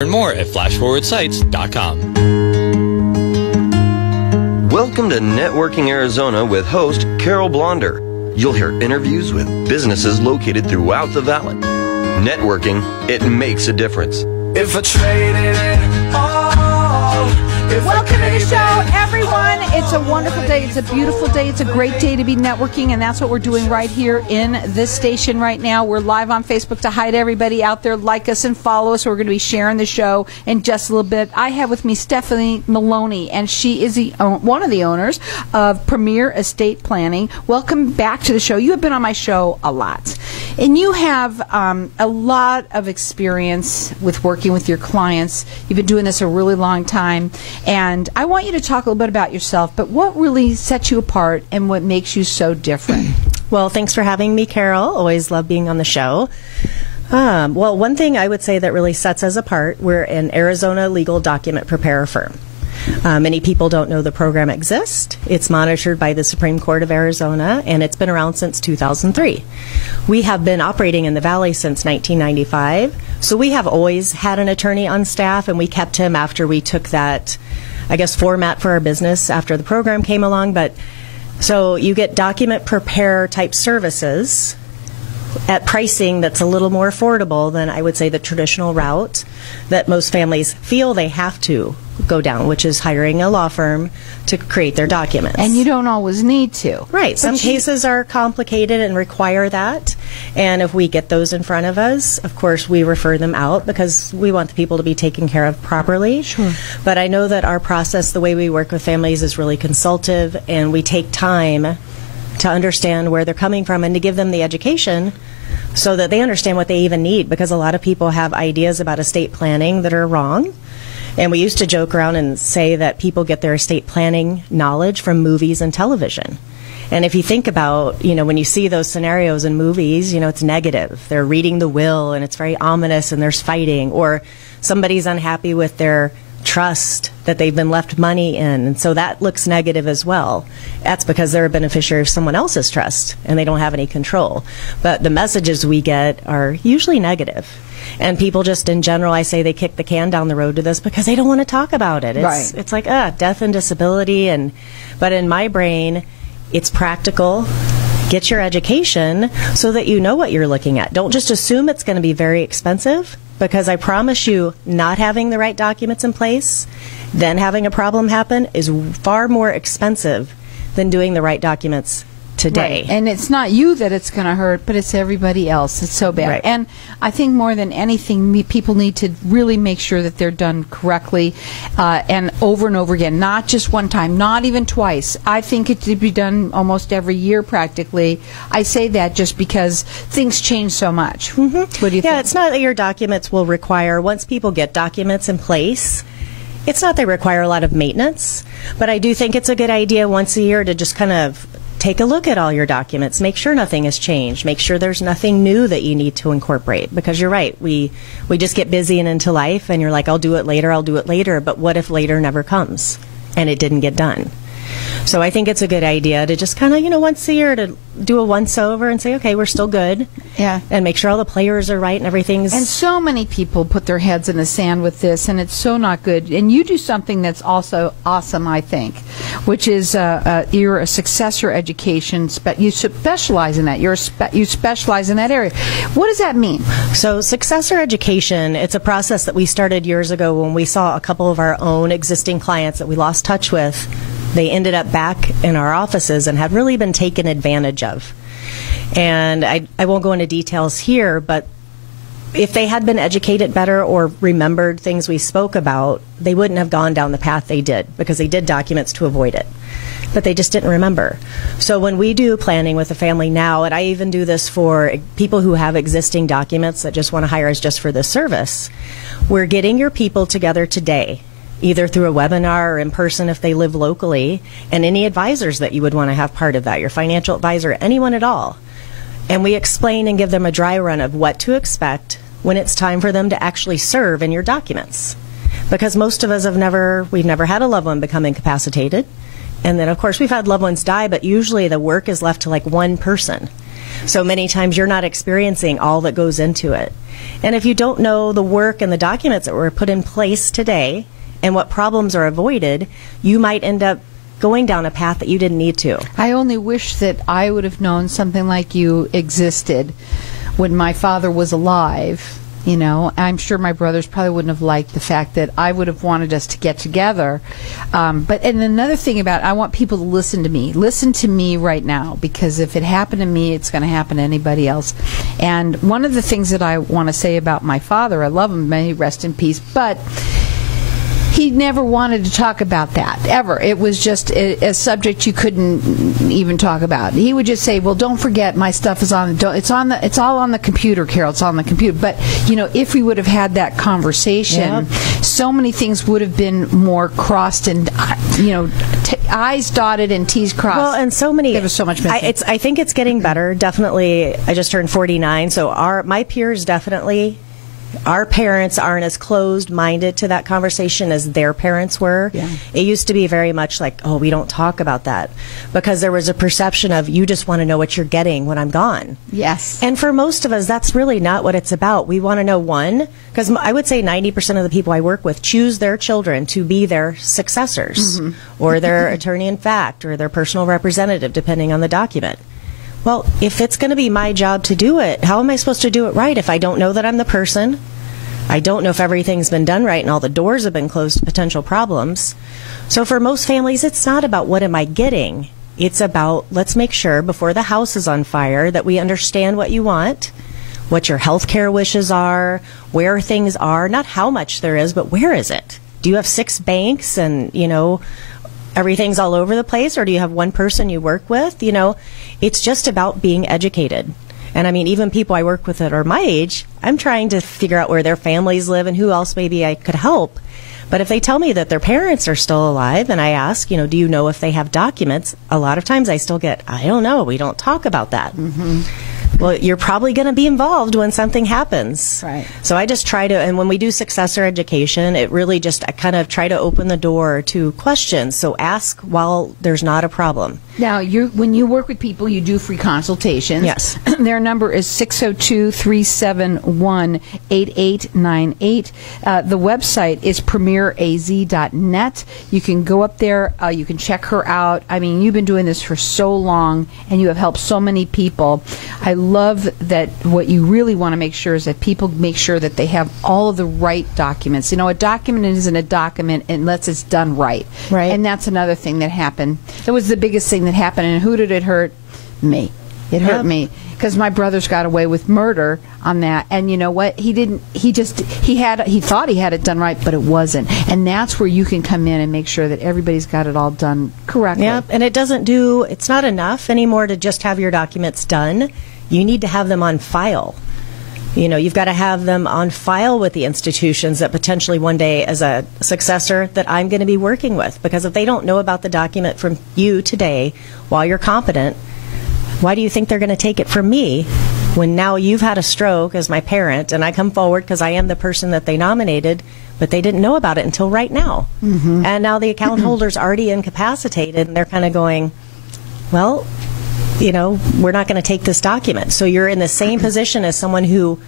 Learn more at flashforwardsites.com. Welcome to Networking Arizona with host Carol Blonder. You'll hear interviews with businesses located throughout the valley. Networking, it makes a difference. If I traded it all, welcome to the show, everyone. It's a wonderful day. It's a beautiful day. It's a great day to be networking, and that's what we're doing right here in this station right now. We're live on Facebook to hi to everybody out there. Like us and follow us. We're going to be sharing the show in just a little bit. I have with me Stephanie Maloney, and she is one of the owners of Premier Estate Planning. Welcome back to the show. You have been on my show a lot, and you have a lot of experience with working with your clients. You've been doing this a really long time, and I want you to talk a little bit about yourself, but what really sets you apart and what makes you so different? Well, thanks for having me, Carol. Always love being on the show. Well, one thing I would say that really sets us apart, we're an Arizona legal document preparer firm. Many people don't know the program exists. It's monitored by the Supreme Court of Arizona, and it's been around since 2003. We have been operating in the Valley since 1995, so we have always had an attorney on staff, and we kept him after we took that, I guess, format for our business after the program came along. But so you get document prepare type services at pricing that's a little more affordable than, I would say, the traditional route that most families feel they have to go down, which is hiring a law firm to create their documents. And you don't always need to. Right. Some cases are complicated and require that. And if we get those in front of us, of course, we refer them out because we want the people to be taken care of properly. Sure. But I know that our process, the way we work with families, is really consultative, and we take time to understand where they're coming from and to give them the education so that they understand what they even need, because a lot of people have ideas about estate planning that are wrong. And we used to joke around and say that people get their estate planning knowledge from movies and television. And if you think about, when you see those scenarios in movies, it's negative. They're reading the will and it's very ominous and there's fighting, or somebody's unhappy with their trust that they've been left money in, and so that looks negative as well. That's because they're a beneficiary of someone else's trust and they don't have any control. But the messages we get are usually negative. And people just in general, I say they kick the can down the road to this because they don't want to talk about it. It's like death and disability, but in my brain, it's practical. Get your education so that you know what you're looking at. Don't just assume it's going to be very expensive, because I promise you, not having the right documents in place, then having a problem happen, is far more expensive than doing the right documents today. Right. And it's not you that it's going to hurt, but it's everybody else. It's so bad. Right. And I think more than anything, people need to really make sure that they're done correctly and over again, not just one time, not even twice. I think it should be done almost every year practically. I say that just because things change so much. Mm-hmm. What do you think? Yeah, it's not that your documents will require, once people get documents in place, it's not they require a lot of maintenance, but I do think it's a good idea once a year to just kind of take a look at all your documents, make sure nothing has changed, make sure there's nothing new that you need to incorporate, because you're right, we just get busy and into life, and you're like, I'll do it later, but what if later never comes and it didn't get done? So I think it's a good idea to just kind of, once a year to do a once-over and say, okay, we're still good. Yeah. And make sure all the players are right and everything's... And so many people put their heads in the sand with this, and it's so not good. And you do something that's also awesome, I think, which is you're a successor education. You specialize in that. You specialize in that area. What does that mean? So successor education, it's a process that we started years ago when we saw a couple of our own existing clients that we lost touch with. They ended up back in our offices and had really been taken advantage of. And I won't go into details here, but if they had been educated better or remembered things we spoke about, they wouldn't have gone down the path they did, because they did documents to avoid it. But they just didn't remember. So when we do planning with a family now, and I even do this for people who have existing documents that just want to hire us just for this service, we're getting your people together today, either through a webinar or in person if they live locally, and any advisors that you would want to have part of that, your financial advisor, anyone at all. And we explain and give them a dry run of what to expect when it's time for them to actually serve in your documents. Because most of us we've never had a loved one become incapacitated. And then, of course, we've had loved ones die, but usually the work is left to like one person. So many times you're not experiencing all that goes into it. And if you don't know the work and the documents that were put in place today and what problems are avoided, you might end up going down a path that you didn't need to. I only wish that I would have known something like you existed when my father was alive. You know, I'm sure my brothers probably wouldn't have liked the fact that I would have wanted us to get together. And another thing about, I want people to listen to me. Listen to me right now, because if it happened to me, it's going to happen to anybody else. And one of the things that I want to say about my father, I love him, may he rest in peace, but he never wanted to talk about that, ever. It was just a subject you couldn't even talk about. He would just say, well, don't forget, my stuff is on, it's all on the computer, Carol, it's on the computer. But, you know, if we would have had that conversation, so many things would have been more crossed and, you know, I's dotted and T's crossed. Well, and so many, there was so much missing. I think it's getting better. Definitely, I just turned 49, so my peers definitely, our parents aren't as closed-minded to that conversation as their parents were. Yeah. It used to be very much like, oh, we don't talk about that, because there was a perception of, you just want to know what you're getting when I'm gone. Yes. And for most of us, that's really not what it's about. We want to know, one, because I would say 90% of the people I work with choose their children to be their successors, or their attorney-in-fact, or their personal representative, depending on the document. Well, if it's going to be my job to do it, how am I supposed to do it right if I don't know that I'm the person? I don't know if everything's been done right and all the doors have been closed to potential problems. So for most families, it's not about what am I getting. It's about, let's make sure before the house is on fire that we understand what you want, what your health care wishes are, where things are, not how much there is, but where is it? Do you have 6 banks and, you know, everything's all over the place, or do you have one person you work with? You know, it's just about being educated. And I mean, even people I work with that are my age, I'm trying to figure out where their families live and who else maybe I could help. But if they tell me that their parents are still alive, and I ask, you know, do you know if they have documents? A lot of times I still get, I don't know, we don't talk about that. Well, you're probably going to be involved when something happens. Right. So I just try to, and when we do successor education, it really just, I kind of try to open the door to questions. So ask while there's not a problem. Now, when you work with people, you do free consultations. Yes. Their number is 602-371-8898. The website is premieraz.net. You can go up there. You can check her out. I mean, you've been doing this for so long, and you have helped so many people. I love that what you really want to make sure is that people make sure that they have all of the right documents. You know, a document isn't a document unless it's done right. Right. And that's another thing that happened. That was the biggest thing that happened. And who did it hurt? Me. It hurt me, because my brothers got away with murder on that. And you know what? He thought he had it done right, but it wasn't. And that's where you can come in and make sure that everybody's got it all done correctly. Yeah, and it's not enough anymore to just have your documents done. You need to have them on file. You know, you've got to have them on file with the institutions that potentially one day, as a successor, that I'm going to be working with. Because if they don't know about the document from you today while you're competent, why do you think they're going to take it from me when now you've had a stroke as my parent and I come forward because I am the person that they nominated, but they didn't know about it until right now? And now the account holder's already incapacitated, and they're kind of going, well, you know, we're not going to take this document. So you're in the same position as someone who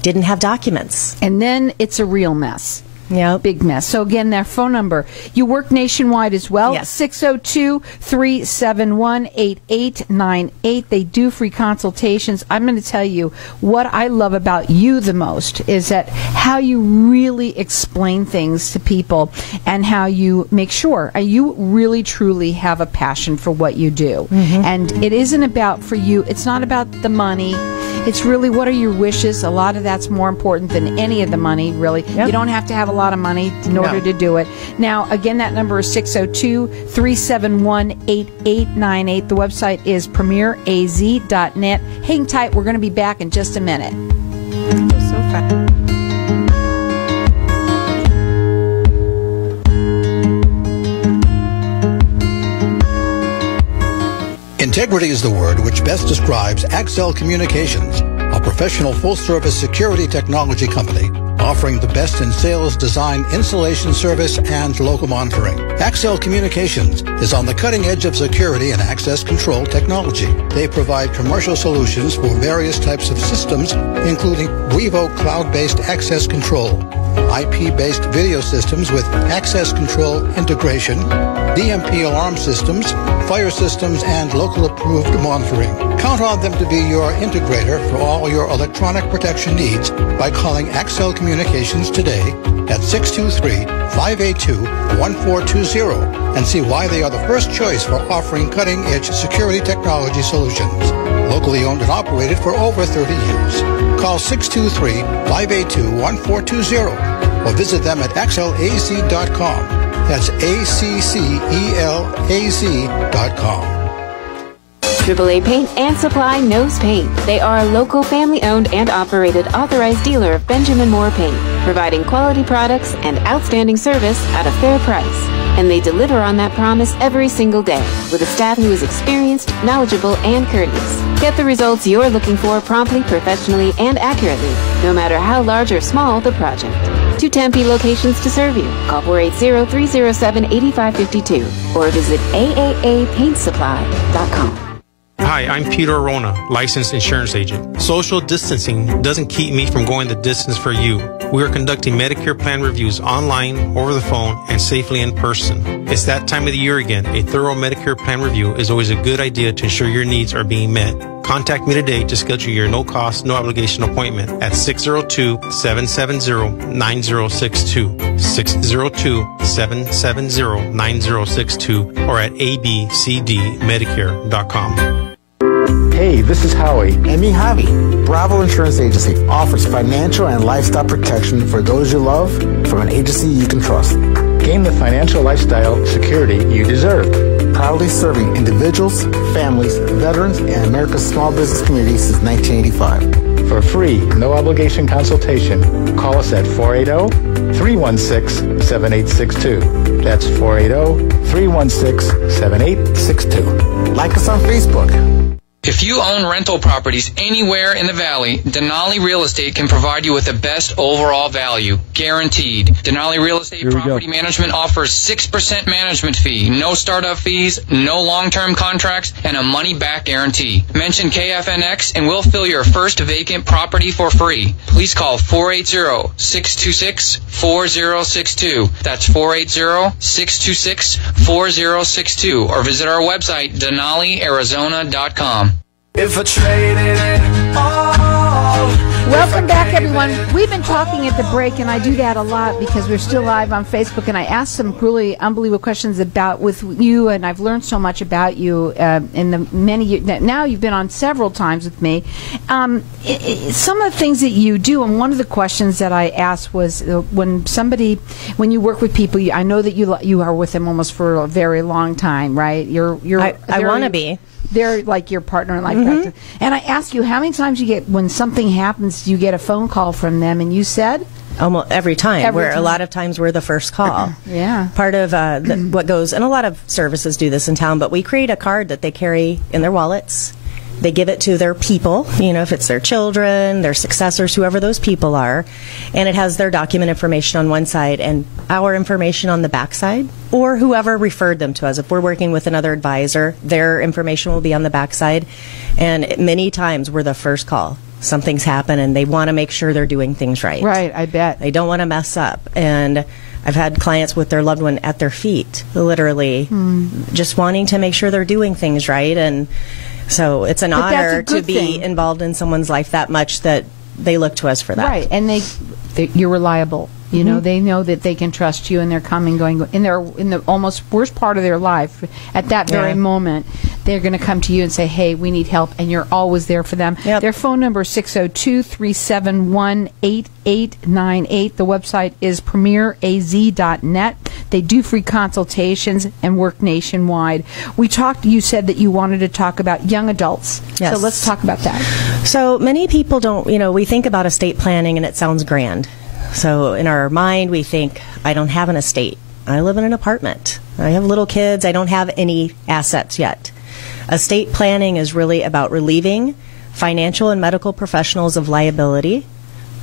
didn't have documents. And then it's a real mess. Yeah, big mess. So again, their phone number. You work nationwide as well. Yes. 602-371-8898. They do free consultations. I'm going to tell you what I love about you the most is that how you really explain things to people and how you make sure you really truly have a passion for what you do. And it isn't about, for you, it's not about the money. It's really, what are your wishes? A lot of that's more important than any of the money, really. Yep. You don't have to have a lot of money in order to do it. Now, again, that number is 602-371-8898. The website is premieraz.net. Hang tight. We're going to be back in just a minute. so fast. Integrity is the word which best describes Accel Communications, a professional full-service security technology company offering the best in sales, design, installation service, and local monitoring. Axel Communications is on the cutting edge of security and access control technology. They provide commercial solutions for various types of systems, including Wevo cloud-based access control, IP-based video systems with access control integration, DMP alarm systems, fire systems, and local approved monitoring. Count on them to be your integrator for all your electronic protection needs by calling Axel Communications today at 623-582-1420 and see why they are the first choice for offering cutting-edge security technology solutions. Locally owned and operated for over 30 years. Call 623-582-1420 or visit them at axelaz.com. That's ACCELAZ.com. AAA Paint and Supply knows paint. They are a local family-owned and operated authorized dealer of Benjamin Moore Paint, providing quality products and outstanding service at a fair price. And they deliver on that promise every single day with a staff who is experienced, knowledgeable, and courteous. Get the results you're looking for promptly, professionally, and accurately, no matter how large or small the project. 2 Tempe locations to serve you. Call 480-307-8552 or visit aaapaintsupply.com. Hi, I'm Peter Arona, licensed insurance agent. Social distancing doesn't keep me from going the distance for you. We are conducting Medicare plan reviews online, over the phone, and safely in person. It's that time of the year again. A thorough Medicare plan review is always a good idea to ensure your needs are being met. Contact me today to schedule your no-cost, no-obligation appointment at 602-770-9062, 602-770-9062, or at abcdmedicare.com. Hey, this is Howie. And me, Javi. Bravo Insurance Agency offers financial and lifestyle protection for those you love from an agency you can trust. Gain the financial lifestyle security you deserve. Proudly serving individuals, families, veterans, and America's small business community since 1985. For free, no-obligation consultation, call us at 480-316-7862. That's 480-316-7862. Like us on Facebook. If you own rental properties anywhere in the Valley, Denali Real Estate can provide you with the best overall value, guaranteed. Denali Real Estate Property Management offers 6% management fee, no startup fees, no long-term contracts, and a money-back guarantee. Mention KFNX and we'll fill your first vacant property for free. Please call 480-626-4062. That's 480-626-4062 or visit our website, DenaliArizona.com. If I traded it all. Welcome back, everyone. We've been talking at the break, and I do that a lot because we're still live on Facebook, and I asked some really unbelievable questions about with you, and I've learned so much about you in the many years. Now you've been on several times with me. Some of the things that you do, and one of the questions that I asked was when you work with people, I know that you are with them almost for a very long time, right? I want to be. They're like your partner in life practice. And I ask you, how many times you get, when something happens, you get a phone call from them, and you said? Almost every time. A lot of times we're the first call. Yeah. Part of what goes, and a lot of services do this in town, but we create a card that they carry in their wallets. They give it to their people, if it's their children, their successors, whoever those people are, and it has their document information on one side and our information on the back side, or whoever referred them to us. If we're working with another advisor, their information will be on the back side, and many times we're the first call. Something's happened, and they want to make sure they're doing things right. Right, I bet. They don't want to mess up, and I've had clients with their loved one at their feet, literally, just wanting to make sure they're doing things right, and so it's an honor to be involved in someone's life that much that they look to us for that. Right, and you're reliable. They know that they can trust you, and they're going in the almost worst part of their life. At that very moment, they're going to come to you and say, "Hey, we need help," and you're always there for them. Yep. Their phone number is 602-371-8898. The website is premieraz.net. They do free consultations and work nationwide. You said that you wanted to talk about young adults. Yes. So let's talk about that. So many people don't, we think about estate planning and it sounds grand. So in our mind, we think, I don't have an estate. I live in an apartment. I have little kids. I don't have any assets yet. Estate planning is really about relieving financial and medical professionals of liability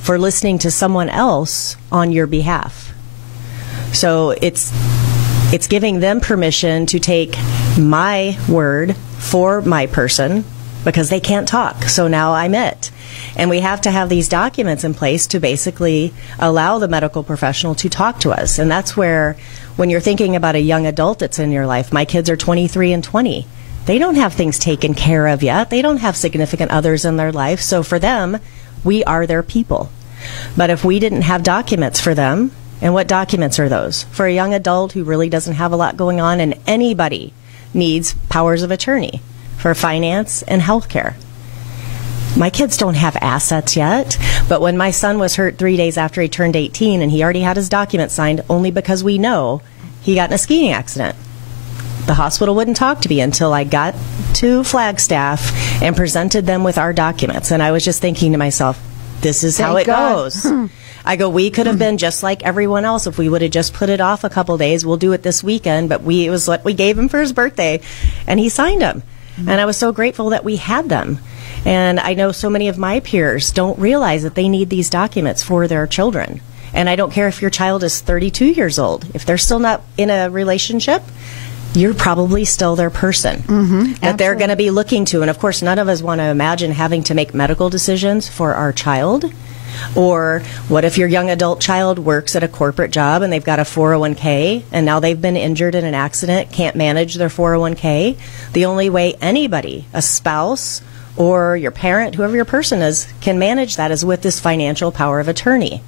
for listening to someone else on your behalf. So it's giving them permission to take my word for my person because they can't talk. So now I'm it. And we have to have these documents in place to basically allow the medical professional to talk to us. And that's where, when you're thinking about a young adult that's in your life, my kids are 23 and 20. They don't have things taken care of yet. They don't have significant others in their life. So for them, we are their people. But if we didn't have documents for them, and what documents are those? For a young adult who really doesn't have a lot going on, and anybody needs powers of attorney for finance and health care. My kids don't have assets yet, but when my son was hurt 3 days after he turned 18 and he already had his documents signed only because we know he got in a skiing accident, the hospital wouldn't talk to me until I got to Flagstaff and presented them with our documents. And I was just thinking to myself, this is how it goes. I go, we could have been just like everyone else if we would have just put it off a couple days. We'll do it this weekend, but it was what we gave him for his birthday, and he signed them. And I was so grateful that we had them. And I know so many of my peers don't realize that they need these documents for their children. And I don't care if your child is 32 years old. If they're still not in a relationship, you're probably still their person that they're going to be looking to. And of course, none of us want to imagine having to make medical decisions for our child. Or what if your young adult child works at a corporate job and they've got a 401k and now they've been injured in an accident, can't manage their 401k? The only way anybody, a spouse or your parent, whoever your person is, can manage that is with this financial power of attorney.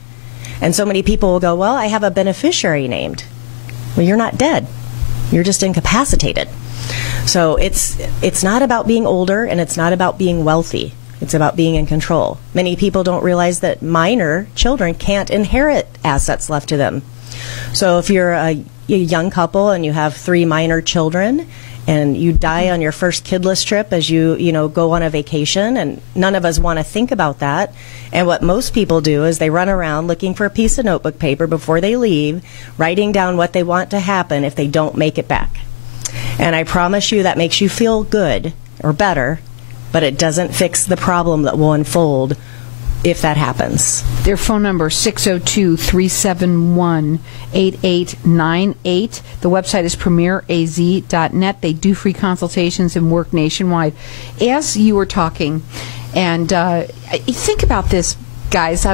And so many people will go, well, I have a beneficiary named. Well, you're not dead. You're just incapacitated. So it's not about being older, and it's not about being wealthy. It's about being in control. Many people don't realize that minor children can't inherit assets left to them. So if you're a young couple and you have 3 minor children and you die on your first kidless trip as you go on a vacation, and none of us want to think about that. And what most people do is they run around looking for a piece of notebook paper before they leave, writing down what they want to happen if they don't make it back. And I promise you that makes you feel good or better, but it doesn't fix the problem that will unfold if that happens. Their phone number, 602-371-8898. The website is premieraz.net. They do free consultations and work nationwide. As you were talking, and think about this, guys,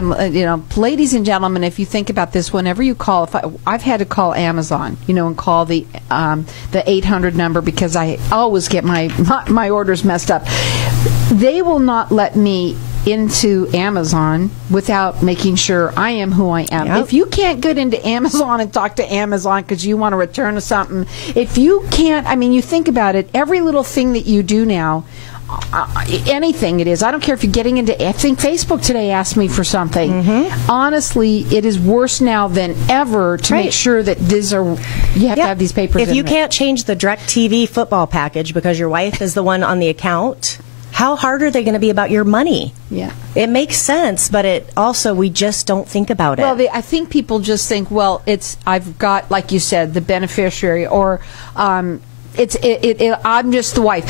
ladies and gentlemen, if you think about this, whenever you call, I've had to call Amazon, and call the 800 number because I always get my orders messed up. They will not let me into Amazon without making sure I am who I am. Yep. If you can't get into Amazon and talk to Amazon because you want to return something, if you can't, you think about it, every little thing that you do now, anything it is, I don't care if you're getting into, I think Facebook today asked me for something. Honestly, it is worse now than ever to make sure that you have to have these papers if you can't change the DirecTV football package because your wife is the one on the account, how hard are they going to be about your money? Yeah. It makes sense, but we just don't think about it. Well, I think people just think, well, I've got, like you said, the beneficiary, or I'm just the wife.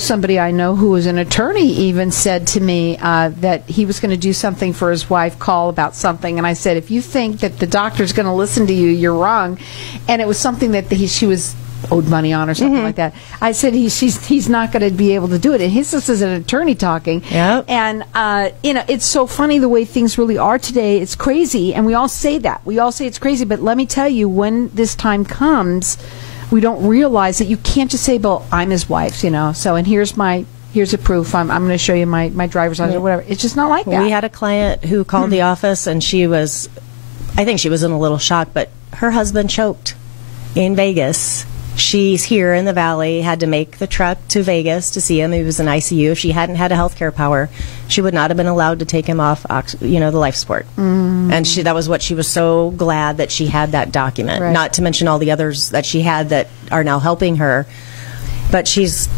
Somebody I know who was an attorney even said to me that he was going to do something for his wife, call about something, and I said, if you think that the doctor's going to listen to you, you're wrong. And it was something that she was owed money on or something like that. I said he's not going to be able to do it. And this is an attorney talking. Yep. And it's so funny the way things really are today. It's crazy, and we all say that. We all say it's crazy, but let me tell you, when this time comes, we don't realize that you can't just say, well, I'm his wife, So, and here's a proof. I'm going to show you my driver's license or whatever. It's just not like that. We had a client who called the office, and I think she was in a little shock, but her husband choked in Vegas. She's here in the Valley, had to make the trek to Vegas to see him. He was in ICU. If she hadn't had a health care power, she would not have been allowed to take him off, the life support. And that was what she was so glad that she had that document. Right. Not to mention all the others that she had that are now helping her. But she was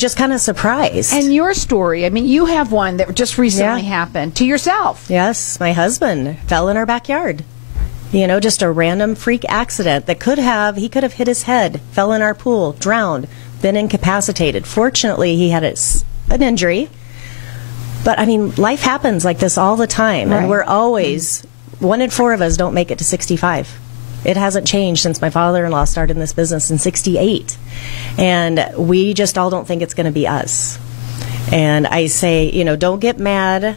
just kind of surprised. And your story, you have one that just recently happened to yourself. Yes, my husband fell in our backyard. Just a random freak accident that he could have hit his head, fell in our pool, drowned, been incapacitated. Fortunately, he had an injury, But, I mean, life happens like this all the time. Right. And we're always, 1 in 4 of us don't make it to 65. It hasn't changed since my father-in-law started in this business in 68. And we just all don't think it's going to be us. And I say, don't get mad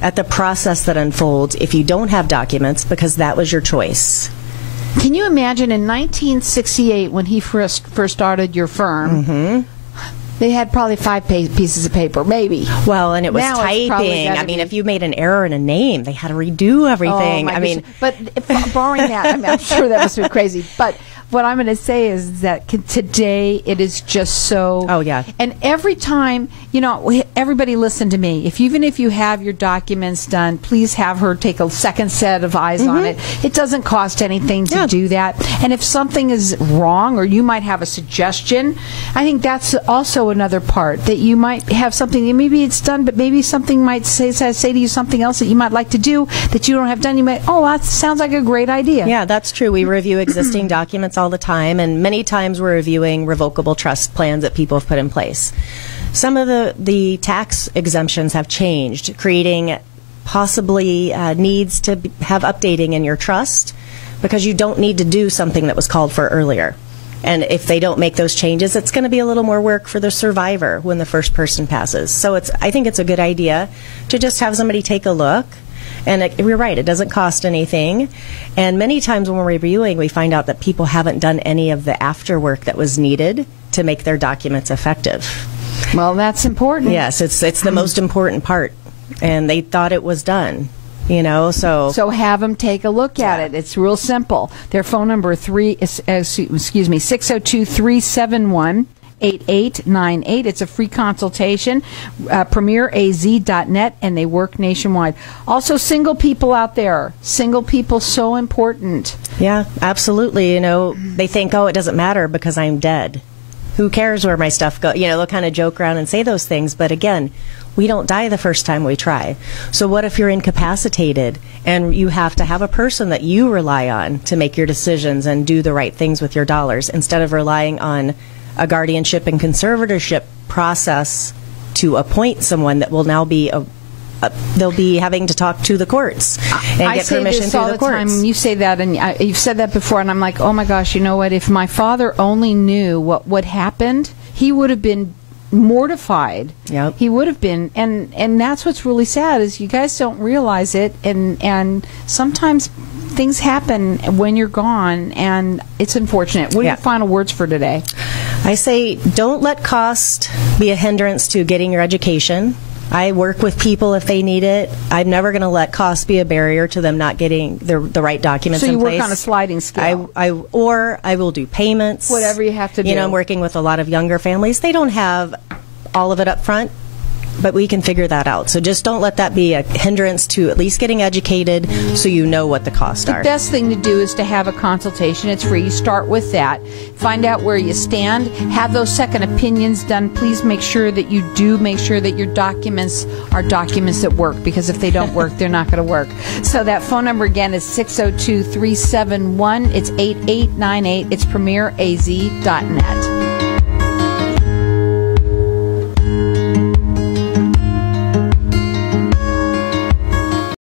at the process that unfolds if you don't have documents, because that was your choice. Can you imagine in 1968 when he first started your firm, they had probably 5 pieces of paper, maybe. Well, and it was now typing. I mean, if you made an error in a name, they had to redo everything. But barring that, I'm sure that must be crazy. But what I'm going to say is that today it is just so. Oh, yeah. And every time, everybody listen to me. Even if you have your documents done, please have her take a second set of eyes on it. It doesn't cost anything to do that. And if something is wrong or you might have a suggestion, I think that's also another part, that you might have something, maybe it's done, but maybe something might say to you something else that you might like to do that you don't have done. You might, that sounds like a great idea. Yeah, that's true. We review existing documents all the time, and many times we're reviewing revocable trust plans that people have put in place. Some of the tax exemptions have changed, creating possibly needs to have updating in your trust, because you don't need to do something that was called for earlier. And if they don't make those changes, it's going to be a little more work for the survivor when the first person passes. So I think it's a good idea to just have somebody take a look. And you're right, it doesn't cost anything. And many times when we're reviewing, we find out that people haven't done any of the after work that was needed to make their documents effective. Well, that's important. Yes, it's the most important part. And they thought it was done. So have them take a look at it. It's real simple. Their phone number 602-371-8898. It's a free consultation. PremierAZ.net, and they work nationwide. Also, single people out there. Single people, so important. Yeah, absolutely. They think, it doesn't matter because I'm dead. Who cares where my stuff goes? They'll kind of joke around and say those things. But again, we don't die the first time we try. So what if you're incapacitated and you have to have a person that you rely on to make your decisions and do the right things with your dollars, instead of relying on a guardianship and conservatorship process to appoint someone that will now be they'll be having to talk to the courts and get permission through the courts. Time. You say that, and you've said that before, and I'm like, oh my gosh, you know what? If my father only knew what happened, he would have been mortified. Yep. He would have been, and that's what's really sad, is you guys don't realize it, and sometimes things happen when you're gone, and it's unfortunate. What are your final words for today? I say, don't let cost be a hindrance to getting your education. I work with people if they need it. I'm never going to let cost be a barrier to them not getting the right documents in place. So you work on a sliding scale. I will do payments. Whatever you have to do. I'm working with a lot of younger families. They don't have all of it up front, but we can figure that out. So just don't let that be a hindrance to at least getting educated, so you know what the costs are. The best thing to do is to have a consultation. It's free. You start with that. Find out where you stand. Have those second opinions done. Please make sure that you do make sure that your documents are documents that work, because if they don't work, they're not going to work. So that phone number again is 602-371. It's 8898. It's PremierAZ.net.